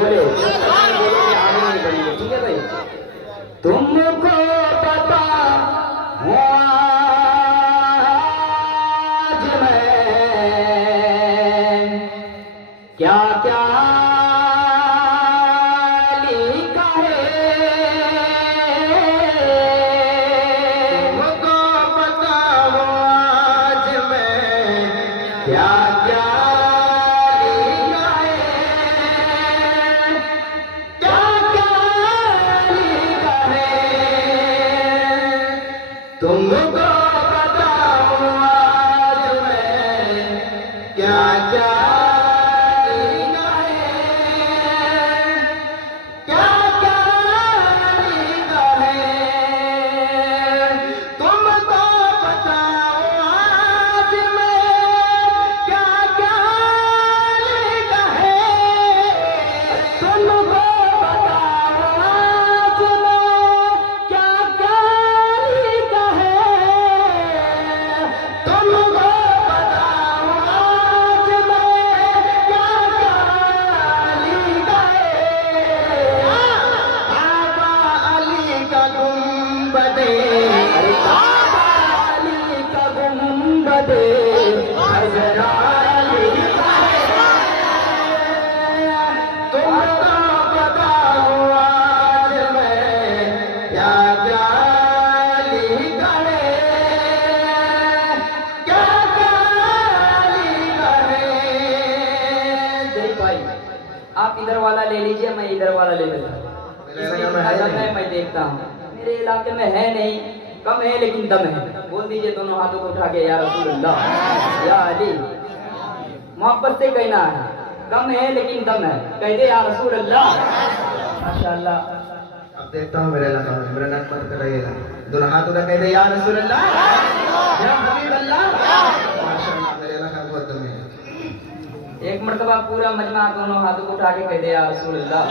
बोले आगे नहीं बढ़ेंगे, ठीक है भाई। तुमको पता हो आज मैं क्या क्या लिखा है, तुमको पता हो आज मैं क्या क्या लिखा है, क्या क्या लिखा है, तुमको पता हो आज मैं क्या क्या लिखा है, क्या क्या लिखा है, तुमको पता हो आज मैं क्या क्या लिखा है, तुमको पता हो आज मैं क्या क्या लिखा है, तुमको पता हो आज मैं क्या क्या लिखा है। काबा अली का गुंबदे, काबा अली का गुंबदे हज़रा लिखा है, तुमको पता हो आज मैं क्या क्या लिखा है, क्या क्या लिखा है। जय भाई, आप इधर वाला ले लीजिए, मैं इधर वाला ले लेता हूँ। मैं देखता हूँ मेरे इलाके में है नहीं, कम है लेकिन दम है। बोल दीजिए दोनों हाथों को उठा के, या रसूल अल्लाह, या अली। मोहब्बत से कहना है, कम है लेकिन दम है, कह दे या रसूल अल्लाह। माशाअल्लाह। अब देखता हूँ मेरे इलाका में, मेरा नाक मत कराइएगा, दोनों हाथ उठा कह दे या रसूल अल्लाह, या हबीब अल्लाह। माशाअल्लाह, मेरे इलाका में बहुत दम है। एक मर्तबा पूरा मजमा दोनों हाथों को उठा के कह दे या रसूल अल्लाह।